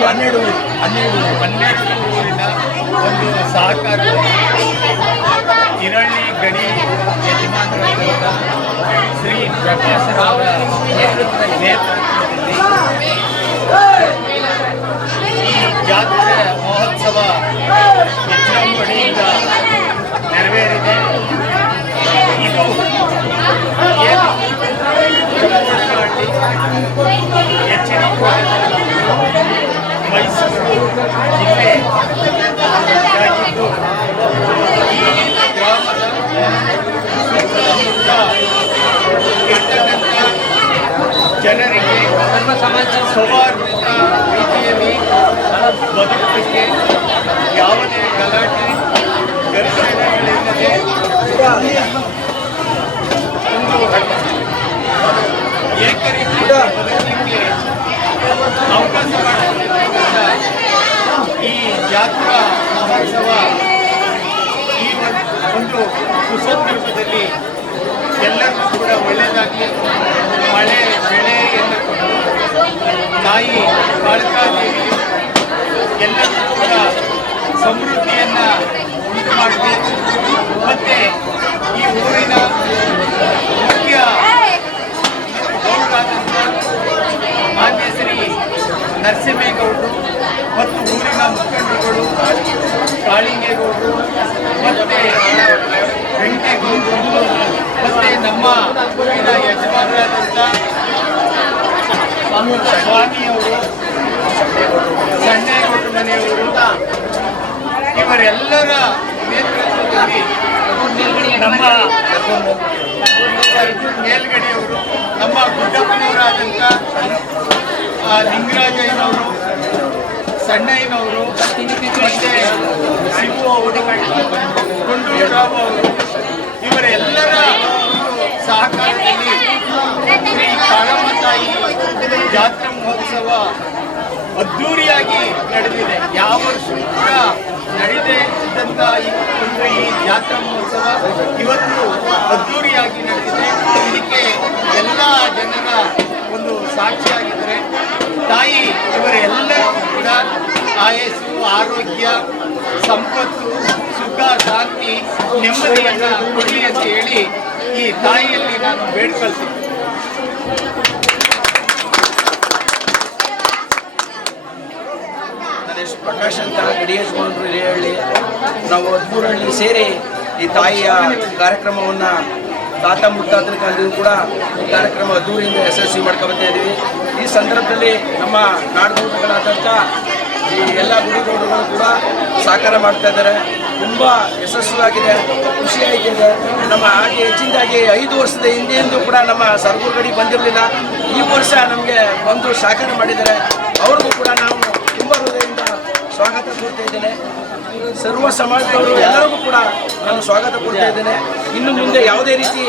12 ಊರಿನ ಒಂದು ಸಹಕಾರ ಹಿರಳ್ಳಿ ಗಡಿ ಯಜಮಾನರಾದ ಶ್ರೀ ಪ್ರಕಾಶರವರ ನೇತೃತ್ವದಲ್ಲಿ ಈ ಜಾತ್ರೆ ಮಹೋತ್ಸವ ವಿಜೃಂಭಣೆಯಿಂದ ನೆರವೇರಿದೆ. ಇದು ಹೆಚ್ಚಿನ ಮೈಸೂರು ಜಿಲ್ಲೆ ಆಗಿದ್ದು ಈ ಗ್ರಾಮದ ಸುತ್ತಮುತ್ತ ಇರ್ತಕ್ಕಂಥ ಜನರಿಗೆ ಸೌಹಾರ್ದದ ರೀತಿಯಲ್ಲಿ ಬದುಕಲಿಕ್ಕೆ ಯಾವುದೇ ಗಲಾಟೆ ಘರ್ಷಣೆಗಳಿಲ್ಲದೆ ಏಕರೀತಿಯ ಬದುಕಲಿಕ್ಕೆ ಅವಕಾಶ ಮಾಡಿಕೊಟ್ಟಿರುವಂಥ ಈ ಜಾತ್ರಾ ಮಹೋತ್ಸವ ಈ ಒಂದು ಸುಸಂದರ್ಭದಲ್ಲಿ ಎಲ್ಲರಿಗೂ ಕೂಡ ಒಳ್ಳೆಯದಾಗಲಿ, ಮಳೆ ಬೆಳೆ ಎಲ್ಲ ತಾಯಿ ಕಾಳಿಕಾದೇವಿ ಎಲ್ಲರಿಗೂ ಕೂಡ ಸಮೃದ್ಧಿಯನ್ನು ಉಂಟು ಮಾಡಲಿ. ಮತ್ತು ಈ ಊರಿನ ಮುಖ್ಯ ಗೌಡರಾದಂಥ ಮಾನ್ಯ ಶ್ರೀ ನರಸಿಂಹೇಗೌಡರು ಮತ್ತು ಊರಿನ ಮುಖಂಡರುಗಳು ಕಾಳಿಂಗೇಗೌಡರು ಮತ್ತು ವೆಂಕಟೇಗೌಡರು ಮತ್ತು ನಮ್ಮ ಊರಿನ ಯಜಮಾನರಾದಂಥ ಸ್ವಾಮಿಯವರು, ಸಣ್ಣೇಗೌಡರ ಮನೆಯವರು, ಇವರೆಲ್ಲರ ನೇತೃತ್ವದಲ್ಲಿ ನಮ್ಮ ಮೇಲ್ಗಡೆಯವರು, ನಮ್ಮ ಗುಡ್ಡಪ್ಪನವರಾದಂಥ ಲಿಂಗರಾಜಯ್ಯನವರು, ಸಣ್ಣಯ್ಯನವರು, ಮತ್ತು ಶಿವು ಅವರು, ಗುಂಡೂರಾವ್ ಅವರು, ಇವರೆಲ್ಲರ ಸಹಕಾರದಲ್ಲಿ ಶ್ರೀ ಕಾಳಮ್ಮ ತಾಯಿ ಜಾತ್ರಾ ಮಹೋತ್ಸವ ಅದ್ಧೂರಿಯಾಗಿ ನಡೆದಿದೆ. ಯಾವ ವರ್ಷವೂ ಕೂಡ ನಡೆದೇ ಇದ್ದಂಥ ಈ ಜಾತ್ರಾ ಮಹೋತ್ಸವ ಇವತ್ತು ಅದ್ಧೂರಿಯಾಗಿ ನಡೆದಿದೆ. ಇದಕ್ಕೆ ಎಲ್ಲ ಜನರ ಒಂದು ಸಾಕ್ಷಿಯಾಗಿದ್ದಾರೆ. ತಾಯಿ ಇವರೆಲ್ಲರಿಗೂ ಕೂಡ ಆಯಸ್ಸು, ಆರೋಗ್ಯ, ಸಂಪತ್ತು, ಸುಖ, ಶಾಂತಿ, ನೆಮ್ಮದಿಯನ್ನು ಕೊಡಲಿ ಅಂತ ಹೇಳಿ ಈ ತಾಯಿಯಲ್ಲಿ ನಾನು ಬೇಡ್ಕೊಳ್ತೀನಿ. ಪ್ರಕಾಶ್ ಅಂತ ಗಡಿ ಯಜಮಾನರು ಹೇಳಿ ನಾವು 13 ಹಳ್ಳಿ ಸೇರಿ ಈ ತಾಯಿಯ ಕಾರ್ಯಕ್ರಮವನ್ನು ತಾತ ಮುತ್ತಾತರ ಕಾಲದಿಂದ ಕೂಡ ಈ ಕಾರ್ಯಕ್ರಮ ಅದ್ದೂರಿಯಿಂದ ಯಶಸ್ವಿ ಮಾಡ್ಕೊಳ್ತಾ ಇದ್ದೀವಿ. ಈ ಸಂದರ್ಭದಲ್ಲಿ ನಮ್ಮ ನಾಡಗೌಡರುಗಳಾದಂಥ ಈ ಎಲ್ಲ ಗುಡಿಗೌಡರುಗಳು ಕೂಡ ಸಹಕಾರ ಮಾಡ್ತಾ ಇದ್ದಾರೆ. ತುಂಬ ಯಶಸ್ವಿಯಾಗಿದೆ, ಖುಷಿಯಾಗಿದೆ. ನಮ್ಮ ಹಾಗೆ ಹೆಚ್ಚಿನದಾಗಿ 5 ವರ್ಷದ ಹಿಂದೆಂದು ಕೂಡ ನಮ್ಮ ಸರ್ಗೂರು ಗಡಿ ಬಂದಿರಲಿಲ್ಲ. ಈ ವರ್ಷ ನಮಗೆ ಬಂದು ಸಹಕಾರ ಮಾಡಿದ್ದಾರೆ. ಅವ್ರಿಗೂ ಕೂಡ ನಾವು ತುಂಬ ಹೃದಯದಿಂದ ಸ್ವಾಗತ ಕೊಡ್ತಾ ಇದ್ದೇನೆ. ಸರ್ವ ಸಮಾಜದವರು ಎಲ್ಲರಿಗೂ ಕೂಡ ನಾನು ಸ್ವಾಗತ ಕೊಡ್ತಾ ಇದ್ದೇನೆ. ಇನ್ನು ಮುಂದೆ ಯಾವುದೇ ರೀತಿ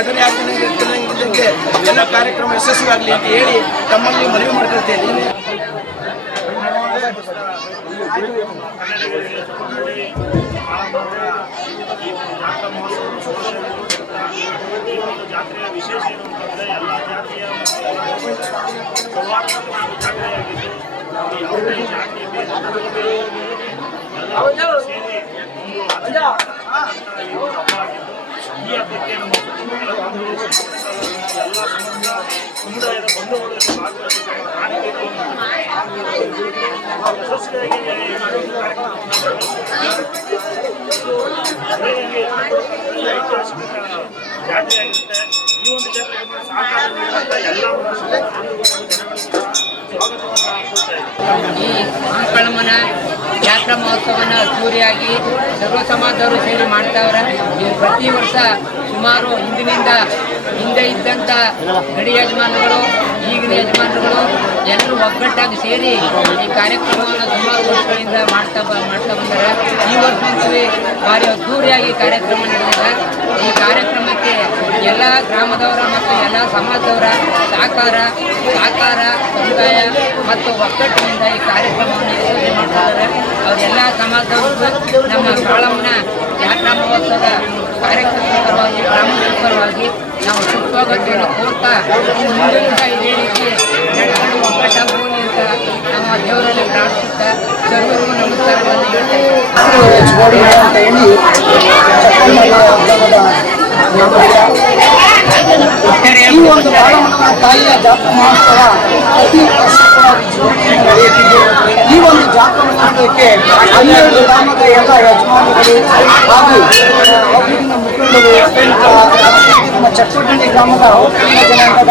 ಘಟನೆ ಆಗ್ತಿದ್ದಂಗೆ ಎಲ್ಲ ಕಾರ್ಯಕ್ರಮ ಯಶಸ್ವಿ ಆಗಲಿ ಅಂತ ಹೇಳಿ ತಮ್ಮಲ್ಲಿ ಮನವಿ ಮಾಡ್ಕೊಳ್ತೇನೆ. ಜಾತ್ರೆಯ ವಿಶೇಷ ಏನು ಅಂತಂದರೆ ಎಲ್ಲ ಜಾತಿಯ ಜಾತ್ರೆಯಾಗಿದ್ದು ಯಾವುದೇ ಜಾತಿ ಎಲ್ಲ ಸೇರಿ ಈ ಹಬ್ಬಕ್ಕೆ ನಮ್ಮ ಎಲ್ಲ ಸಮುದಾಯದ ಬಂಧುಗಳು ಭಾಗವಹಿಸಿ ಯಶಸ್ವಿಯಾಗಿ ಐತಿಹಾಸಿಕ ಜಾತ್ರೆಯಾಗಿರುತ್ತೆ. ಈ ಒಂದು ಜಾತ್ರೆಗೆ ಸಹಕಾರ ನೀಡುವಂಥ ಎಲ್ಲ ಈ ಅಂಕಳಮ್ಮನ ಜಾತ್ರಾ ಮಹೋತ್ಸವನ ಅದ್ದೂರಿಯಾಗಿ ಸರ್ವ ಸಮಾಜದವರು ಸೇರಿ ಮಾಡ್ತಾವ್ರೆ. ಪ್ರತಿ ವರ್ಷ ಸುಮಾರು ಹಿಂದೆ ಇದ್ದಂಥ ಗಡಿ ಯಜಮಾನರುಗಳು, ಈಗಿನ ಯಜಮಾನರುಗಳು ಎಲ್ಲರೂ ಒಗ್ಗಟ್ಟಾಗಿ ಸೇರಿ ಈ ಕಾರ್ಯಕ್ರಮವನ್ನು ಸುಮಾರು ವರ್ಷಗಳಿಂದ ಮಾಡ್ತಾ ಬಂದರೆ ಈ ವರ್ಷ ಭಾರಿ ಅದ್ದೂರಿಯಾಗಿ ಕಾರ್ಯಕ್ರಮ ನಡೆದಿದೆ. ಈ ಕಾರ್ಯಕ್ರಮಕ್ಕೆ ಎಲ್ಲ ಗ್ರಾಮದವರ ಮತ್ತು ಎಲ್ಲ ಸಮಾಜದವರ ಸಹಕಾರ ಸಮುದಾಯ ಮತ್ತು ಒಗ್ಗಟ್ಟಿನಿಂದ ಈ ಕಾರ್ಯಕ್ರಮವನ್ನು ಯಶಸ್ವಿ ಮಾಡ್ತಿದ್ದಾರೆ. ಅವರೆಲ್ಲ ಸಮಾಜದವ್ರಿಗೂ ನಮ್ಮ ಕಾಳಮ್ಮನ ಜಾತ್ರಾ ಮಹೋತ್ಸವದ ಕಾರ್ಯಕ್ರಮದ ಪರವಾಗಿ, ಗ್ರಾಮದ ಪರವಾಗಿ ನಾವು ಸುಸ್ವಾಗತವನ್ನು ಕೋರ್ತಾ ಮುಂದಿನ ಇದೇ ರೀತಿ ನಡೆಸಲು ಒಗ್ಗಟ್ಟಾಗಿ ಅಂತ ನಮ್ಮ ದೇವರಲ್ಲಿ ಪ್ರಾರ್ಥಿಸುತ್ತಾ ಸರ್ವರಿಗೂ ನಮಸ್ಕಾರಗಳನ್ನು ಹೇಳ್ತೇವೆ. ಅಂತ ಹೇಳಿ ಈ ಒಂದು ಕಾಳಮ್ಮನ ತಾಯಿಯ ಜಾತ್ರಾ ಮಹೋತ್ಸವ ಪ್ರತಿ ವರ್ಷ ಕೂಡ ವಿಜೃಂಭಣೆಯಿಂದ ನಡೆಯುತ್ತಿದೆ. ಈ ಒಂದು ಜಾತ್ರಾ ಮಹೋತ್ಸವಕ್ಕೆ 12 ಗ್ರಾಮದ ಎಲ್ಲ ಯಜಮಾನಿಗಳು ಹಾಗೂ ಊರಿನ ಮುಖಂಡರು, ನಮ್ಮ ಚಕ್ಕೋಟಳ್ಳಿ ಗ್ರಾಮದ ಒಕ್ಕಲಿಗ ಜನಾಂಗದ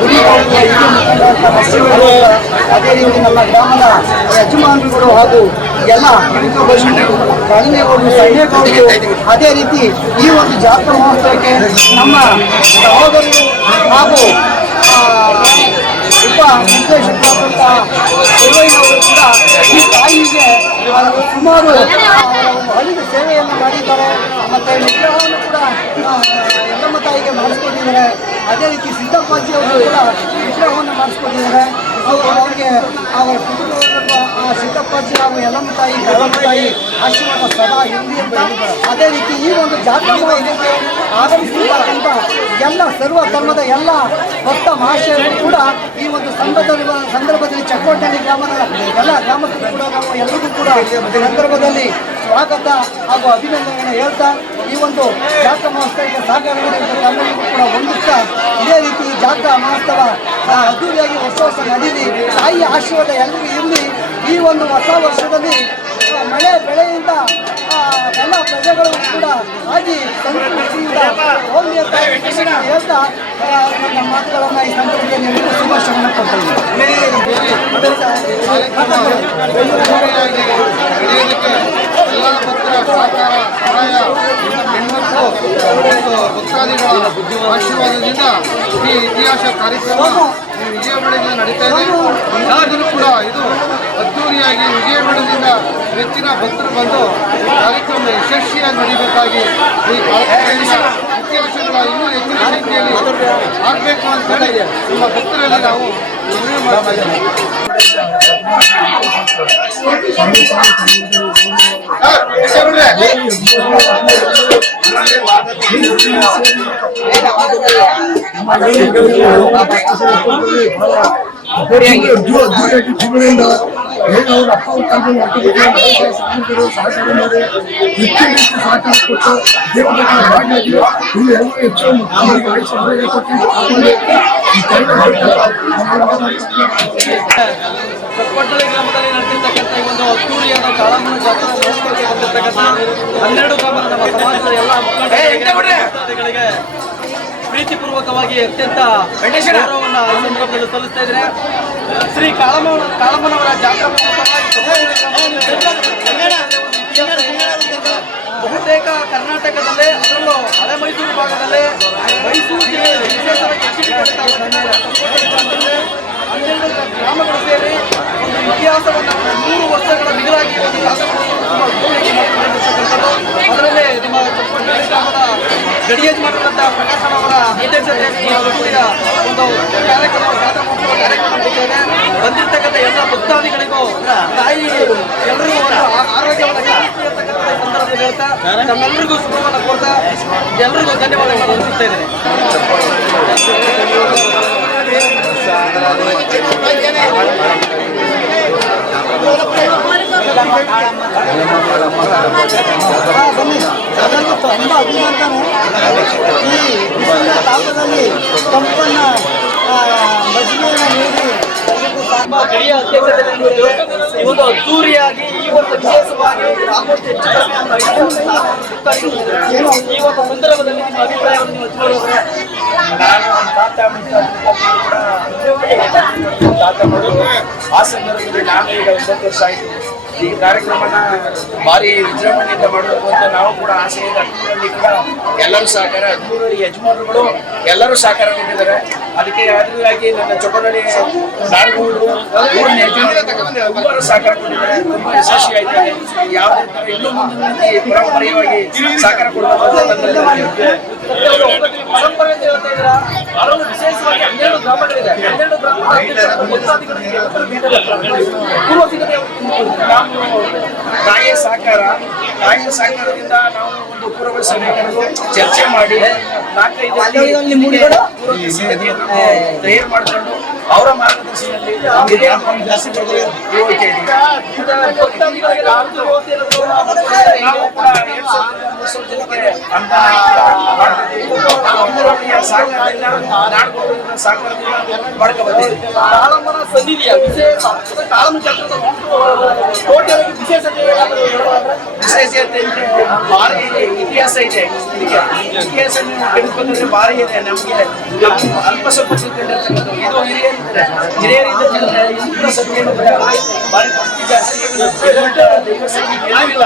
ಗುಡಿಗಳು, ಹಿರಿಯ ಮುಖಂಡರಂತ ನರಸಿಂಹರು, ಅದೇ ರೀತಿ ನಮ್ಮ ಗ್ರಾಮದ ಯಜಮಾನರುಗಳು ಹಾಗೂ ಎಲ್ಲ ಹಿರಿಕರು, ಕಡಿಮೆಗೌಡರು, ಸಣ್ಣ ಅದೇ ರೀತಿ ಈ ಒಂದು ಜಾತ್ರಾ ಮಹೋತ್ಸವಕ್ಕೆ ನಮ್ಮ ಸಹೋದರರು ಹಾಗೂ ಉಪ ನಿರ್ದೇಶಕರಾದಂತಹ ಚೆಲುವಯ್ಯನವರು ಕೂಡ ಈ ತಾಯಿಗೆ ಸುಮಾರು ಹಳ್ಳಿಯ ಸೇವೆಯನ್ನು ಮಾಡಿದ್ದಾರೆ. ಮತ್ತು ವಿಗ್ರಹವನ್ನು ಕೂಡ ಯಲ್ಲಮ್ಮ ತಾಯಿಗೆ ಮಾಡಿಸ್ಕೊಟ್ಟಿದ್ದಾರೆ. ಅದೇ ರೀತಿ ಸಿದ್ದಪ್ಪಾಜಿ ಅವರು ಕೂಡ ವಿಗ್ರಹವನ್ನು ಮಾಡಿಸ್ಕೊಟ್ಟಿದ್ದಾರೆ. ಅವರಿಗೆ ಅವರ ಕುಟುಂಬದ ಸಿದ್ದಪ್ಪಾಜಿ ಹಾಗೂ ಯಲ್ಲಮ್ಮ ತಾಯಿ, ಗೌರಮ್ಮ ತಾಯಿ ಆಶೀರ್ವಾದ ಸದಾ ಇರಲಿ ಅಂತ. ಅದೇ ರೀತಿ ಈ ಒಂದು ಜಾತ್ರಾ ಮಹೋತ್ಸವಕ್ಕೆ ಆಗಮಿಸಿರ್ತಕ್ಕಂಥ ಎಲ್ಲ ಸರ್ವ ಧರ್ಮದ ಎಲ್ಲ ಭಕ್ತ ಮಹಾಶಯರು ಕೂಡ ಈ ಒಂದು ಸಂದರ್ಭದಲ್ಲಿ ಚಕ್ಕೋಟಳ್ಳಿ ಗ್ರಾಮದ ಎಲ್ಲ ಗ್ರಾಮಸ್ಥರು ಕೂಡ ನಾವು ಎಲ್ಲರಿಗೂ ಕೂಡ ಸಂದರ್ಭದಲ್ಲಿ ಸ್ವಾಗತ ಹಾಗೂ ಅಭಿನಂದನೆಯನ್ನು ಹೇಳ್ತಾ ಈ ಒಂದು ಜಾತ್ರಾ ಮಹೋತ್ಸವಕ್ಕೆ ಸಹಕಾರ ನೀಡಿದ ಎಲ್ಲರಿಗೂ ಕೂಡ ಹೊಂದಿಸ್ತಾ ಇದೇ ರೀತಿ ಜಾತ್ರಾ ಮಹೋತ್ಸವ ಅದ್ದೂರಿಯಾಗಿ ವರ್ಷ ನಡೀಲಿ, ತಾಯಿಯ ಆಶೀರ್ವಾದ ಎಲ್ಲರಿಗೂ ಇರಲಿ. ಈ ಒಂದು ಹೊಸ ವರ್ಷದಲ್ಲಿ ಮಳೆ ಬೆಳೆಯಿಂದ ಎಲ್ಲ ಪ್ರಜೆಗಳು ಕೂಡ ಆಗಿ ಸಂತೃಪ್ತಿಯಿಂದ ಹೋಗಲಿ ಅಂತ ಹೇಳ್ತಾ ನನ್ನ ಮಾತುಗಳನ್ನು ಈ ಸಂದರ್ಭದಲ್ಲಿ ಎಲ್ಲರಿಗೂ ಶುಭಾಶಯವನ್ನು ಎಲ್ಲ ಭಕ್ತರ ಸಹಕಾರ, ಸಹಾಯ, ಹೆಣ್ಮಕ್ಳು ಭಕ್ತಾದಿಗಳ ಆಶೀರ್ವಾದದಿಂದ ಈ ಇತಿಹಾಸ ಕಾರ್ಯಕ್ರಮ ವಿಜಯವಾಡದಿಂದ ನಡೀತಾ ಇದೆ. ಮುಂದಿನ ಕೂಡ ಇದು ಅದ್ದೂರಿಯಾಗಿ ವಿಜಯವಾಡದಿಂದ ಹೆಚ್ಚಿನ ಭಕ್ತರು ಬಂದು ಈ ಕಾರ್ಯಕ್ರಮ ಯಶಸ್ವಿಯಾಗಿ ನಡೀಬೇಕಾಗಿ ಈ ಕಾರ್ಯಕ್ರಮದ ಇತಿಹಾಸಗಳ ಇನ್ನೂ ಹೆಚ್ಚಿನ ಸಂಖ್ಯೆಯಲ್ಲಿ ಆಗಬೇಕು ಅಂತ ಹೇಳಿ ನಮ್ಮ ಭಕ್ತರಲ್ಲಿ ನಾವು ಮನವಿ ಮಾಡ್ತಾ ಇದ್ದೇವೆ. ಸಹಕಾರ ಮಾಡಿ ಹೆಚ್ಚು ಸಹಕಾರ ಕೊಟ್ಟು ದೇವತೆಗಳ ಭಾಗಿಯಾಗಿ ಇಲ್ಲಿ ಎಲ್ಲರೂ ಹೆಚ್ಚು ಚಕ್ಕೋಟಳ್ಳಿ ಗ್ರಾಮದಲ್ಲಿ ನಡೆದಿರ್ತಕ್ಕಂಥ ಈ ಒಂದು ಅದ್ದೂರಿಯಾದ ಕಾಳಮ್ಮನ ಜಾತ್ರಾ ಮಹೋತ್ಸವಕ್ಕೆ ಬಂದಿರತಕ್ಕಂಥ 12 ಗ್ರಾಮದ ನಮ್ಮ ಸಮಾಜದ ಎಲ್ಲ ಮುಖಂಡರಿಗೆ ಪ್ರೀತಿಪೂರ್ವಕವಾಗಿ ಅತ್ಯಂತ ಗೌರವವನ್ನು ಈ ಸಂದರ್ಭದಲ್ಲಿ ಸಲ್ಲಿಸ್ತಾ ಇದ್ದಾರೆ. ಶ್ರೀ ಕಾಳಮ್ಮನವರ ಜಾತ್ರಾ ಬಹುತೇಕ ಕರ್ನಾಟಕದಲ್ಲೇ, ಅದರಲ್ಲೂ ಹಳೆ ಮೈಸೂರು ಭಾಗದಲ್ಲೇ, ಮೈಸೂರು ಜಿಲ್ಲೆಯಲ್ಲಿ ವಿಶೇಷವಾಗಿ ಹನ್ನೆರಡು ಗ್ರಾಮಗಳು ಸೇರಿ ಒಂದು ಇತಿಹಾಸವನ್ನು 100 ವರ್ಷಗಳ ಮಿಗಿಲಾಗಿ ಒಂದು ಅದರಲ್ಲೇ ನಿಮ್ಮ ಚಕ್ಕೋಟಳ್ಳಿ ಗ್ರಾಮದ ಗಡಿಯೇಜ್ ಮಾಡಿದಂಥ ಪ್ರಕಾಶನವರ ಅಧ್ಯಕ್ಷತೆಯಲ್ಲಿ ಒಂದು ಕಾರ್ಯಕ್ರಮ, ಜಾತ್ರಾ ಮಹೋತ್ಸವ ಕಾರ್ಯಕ್ರಮ ನಡೀತಿದೆ. ಬಂದಿರತಕ್ಕಂಥ ಎಲ್ಲ ಭಕ್ತಾದಿಗಳಿಗೂ ತಾಯಿ ಎಲ್ಲರಿಗೂ ಒಂದು ಆರೋಗ್ಯವನ್ನು ಇರ್ತಕ್ಕಂಥ ಸಂದರ್ಭದಲ್ಲಿ ಹೇಳ್ತಾ ನಮ್ಮೆಲ್ಲರಿಗೂ ಶುಭವನ್ನು ಕೊಡ್ತಾ ಎಲ್ಲರಿಗೂ ಧನ್ಯವಾದಗಳನ್ನು ಅರ್ಪಿಸ್ತಾ ಇದ್ದೇನೆ. ತುಂಬ ಅಭಿನಂದನೆ. ಈ ಬಿಸಿಲಿನ ತಾಪದಲ್ಲಿ ತಂಪನ್ನು ಮಜ್ಜಿಗೆಯನ್ನು ನೀಡಿ ಗಡಿಯ ಅಧ್ಯಕ್ಷತೆಯಲ್ಲಿ ಈ ಒಂದು ಅದ್ದೂರಿಯಾಗಿ ಈ ಒಂದು ವಿಶೇಷವಾಗಿ ಆಲ್ಮೋಸ್ಟ್ ಹೆಚ್ಚು ಈ ಒಂದು ಸಂದರ್ಭದಲ್ಲಿ ನಿಮ್ಮ ಅಭಿಪ್ರಾಯವನ್ನು ನೀವು ಹಂಚಿಕೊಳ್ಳೋದ್ರೆ? ನಾನು ತಾತ ಮಾಡೋದು ಆ ಸಂದರ್ಭದಲ್ಲಿ ನಾನು ಈಗ 9 ವರ್ಷ ಆಯಿತು. ಈ ಕಾರ್ಯಕ್ರಮನ ಭಾರಿ ವಿಜೃಂಭಣೆಯಿಂದ ಮಾಡಬೇಕು ಅಂತ ನಾವು ಕೂಡ ಆಸೆ ಇದೆ. ಅದ್ದೂರಲ್ಲಿ ಕೂಡ ಎಲ್ಲರೂ ಸಹಕಾರ, ಅದ್ದೂರಲ್ಲಿ ಯಜಮಾನರುಗಳು ಎಲ್ಲರೂ ಸಹಕಾರ ಕೊಟ್ಟಿದ್ದಾರೆ. ಅದಕ್ಕೆ ಆಗಿ ನನ್ನ ಚೊಕ್ಕನಹಳ್ಳಿ ನಾಡಗೌಡರು ಊರಿನ ಯಜಮಾನರು ಸಹಕಾರ ಕೊಟ್ಟಿದ್ದಾರೆ. ತುಂಬ ಯಶಸ್ವಿ ಆಯ್ತಾರೆ. ಯಾವುದೇ ಥರ ಇನ್ನೂ ಮುಂದೆ ಪರಂಪರೆಯಾಗಿ ಸಹಕಾರ ಕೊಡಬೇಕು ಅಂತ ಪರಂಪರೆ ಅಂತ ಹೇಳ್ತಾ ಇದ್ದೀರ. ಅದರಲ್ಲೂ ವಿಶೇಷವಾಗಿ 12 ಗ್ರಾಮಗಳಿದೆ. 12 ಪೂರ್ವ ಸಿದ್ಧತೆ ತಾಯಿಯ ಸಹಕಾರದಿಂದ ನಾವು ಒಂದು ಪೂರ್ವ ಸಭೆಗಳನ್ನು ಚರ್ಚೆ ಮಾಡಿ 4-5 ಪೂರ್ವ ಸಿದ್ಧತೆಯನ್ನು ತಯಾರು ಮಾಡಿಕೊಂಡು ಅವರ ಮಾರ್ಗದರ್ಶನದಲ್ಲಿ ಜಾಸ್ತಿ ತಿಳುವಳಿಕೆ ಇದೆ. ನಾವು ಕೂಡ 2,300 ಜನಕ್ಕೆ ಸಾಕಾರದಿಂದ ನಾಡುಗಳ ಸಾಕಾರದಿಂದ ಮಾಡ್ಕೊಬರ್ತೀವಿ. ಕಾಳಮ್ಮನ ಸನ್ನಿಧಿಯ ವಿಶೇಷ ಕಾಳಮ್ಮ ಜಾತ್ರೆ ಟೋಟಲ್ ವಿಶೇಷತೆ ವಿಶೇಷತೆ ಭಾರಿ ಇತಿಹಾಸ ಇದೆ. ಇದಕ್ಕೆ ಇತಿಹಾಸ ತೆಗೆದುಕೊಂಡ್ರೆ ಭಾರಿ ಇದೆ. ನಮಗೆ ಅಲ್ಪ ಸ್ವಲ್ಪ ತಿಳ್ಕೊಂಡಿರ್ತಕ್ಕಂಥದ್ದು ಇದು ಹಿರಿಯರಿದ್ದ ಇಂಥ ಸತ್ಯವನ್ನು ಭಾರಿ ಭಕ್ತಿ ಜಾಸ್ತಿ ದೊಡ್ಡ ದೈವ ಸಂಖ್ಯೆ ಎಲ್ಲೂ ಇಲ್ಲ.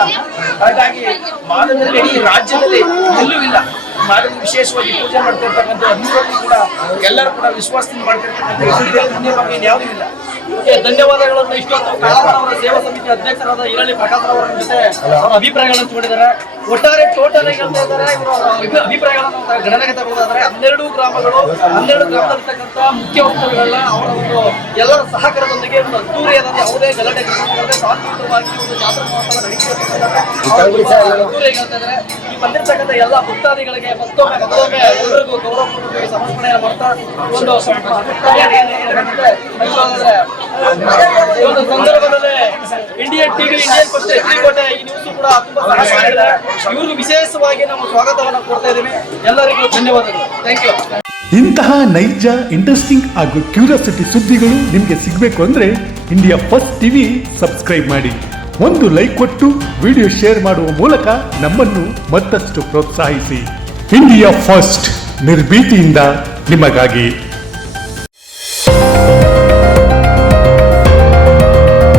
ಹಾಗಾಗಿ ಮಾದದಲ್ಲಿ ಇಡೀ ರಾಜ್ಯದಲ್ಲಿ ಎಲ್ಲೂ ಇಲ್ಲ. ಮಾದದಲ್ಲಿ ವಿಶೇಷವಾಗಿ ಪೂಜೆ ಮಾಡ್ತಿರ್ತಕ್ಕಂಥ ಅಭಿವೃದ್ಧಿ ಕೂಡ ಎಲ್ಲರೂ ಕೂಡ ವಿಶ್ವಾಸದಿಂದ ಮಾಡ್ತಿರ್ತಕ್ಕಂಥ ಯಾವುದೂ ಇಲ್ಲ. ಧನ್ಯವಾದಗಳನ್ನು ಇಷ್ಟೊತ್ತು ಕಾಳಮ್ಮನವರ ಸೇವಾ ಸಮಿತಿ ಅಧ್ಯಕ್ಷರಾದ ಈರಳ್ಳಿ ಪ್ರಕಾಶ್ ಅವರ ಜೊತೆ ಅವರ ಅಭಿಪ್ರಾಯಗಳನ್ನು ತಗೊಂಡಿದ್ದಾರೆ. ಒಟ್ಟಾರೆ ಟೋಟಲ್ ಆಗಿ ಹೇಳ್ತಾ ಇದ್ದಾರೆ, ಇವರು ಅಭಿಪ್ರಾಯಗಳನ್ನು ಗಣನೆಗೆ ತಗೊಳ್ಳೋದಾದ್ರೆ 12 ಗ್ರಾಮಗಳು 12 ಗ್ರಾಮದಲ್ಲಿರ್ತಕ್ಕಂಥ ಮುಖ್ಯ ವಸ್ತುಗಳನ್ನ ಅವರ ಒಂದು ಎಲ್ಲರ ಸಹಕಾರದೊಂದಿಗೆ ಒಂದು ಅದ್ದೂರಿಯಾದ ಯಾವುದೇ ಗಲಾಟೆ ಶಾಂತಿಯುತವಾಗಿ ಒಂದು ಜಾತ್ರಾ ಮಹೋತ್ಸವ ನಡೀತಿರ್ತಕ್ಕಂಥ ಅದ್ದೂರಿಯಾಗಿ ಹೇಳ್ತಾ ಇದ್ದಾರೆ. ಈ ಬಂದಿರತಕ್ಕಂಥ ಎಲ್ಲ ಭಕ್ತಾದಿಗಳಿಗೆ ಮತ್ತೊಮ್ಮೆ ಎಲ್ಲರಿಗೂ ಗೌರವಪೂರ್ವಕವಾಗಿ ಸಮರ್ಪಣೆಯನ್ನು ಮಾಡ್ತಾ ಒಂದು ಸಂದರ್ಭದಲ್ಲಿ Indian TV Indian first Shrikote ಈ ನ್ಯೂಸ್ ಕೂಡ ತುಂಬಾ ಸಹಾಯ ಮಾಡಿದೆ. ಇವ್ರಿಗೂ ವಿಶೇಷವಾಗಿ ನಾವು ಸ್ವಾಗತವನ್ನು ಕೊಡ್ತಾ ಇದ್ದೀವಿ. ಎಲ್ಲರಿಗೂ ಧನ್ಯವಾದಗಳು. Thank you. ಇಂತಹ ನೈಜ ಇಂಟ್ರೆಸ್ಟಿಂಗ್ ಹಾಗೂ ಕ್ಯೂರಿಯಾಸಿಟಿ ಸುದ್ದಿಗಳು ನಿಮಗೆ ಸಿಗಬೇಕು ಅಂದರೆ ಇಂಡಿಯಾ ಫಸ್ಟ್ ಟಿವಿ ಸಬ್ಸ್ಕ್ರೈಬ್ ಮಾಡಿ. ಒಂದು ಲೈಕ್ ಕೊಟ್ಟು ವಿಡಿಯೋ ಶೇರ್ ಮಾಡುವ ಮೂಲಕ ನಮ್ಮನ್ನು ಮತ್ತಷ್ಟು ಪ್ರೋತ್ಸಾಹಿಸಿ. ಇಂಡಿಯಾ ಫಸ್ಟ್ ನಿರ್ಭೀತಿಯಿಂದ ನಿಮಗಾಗಿ.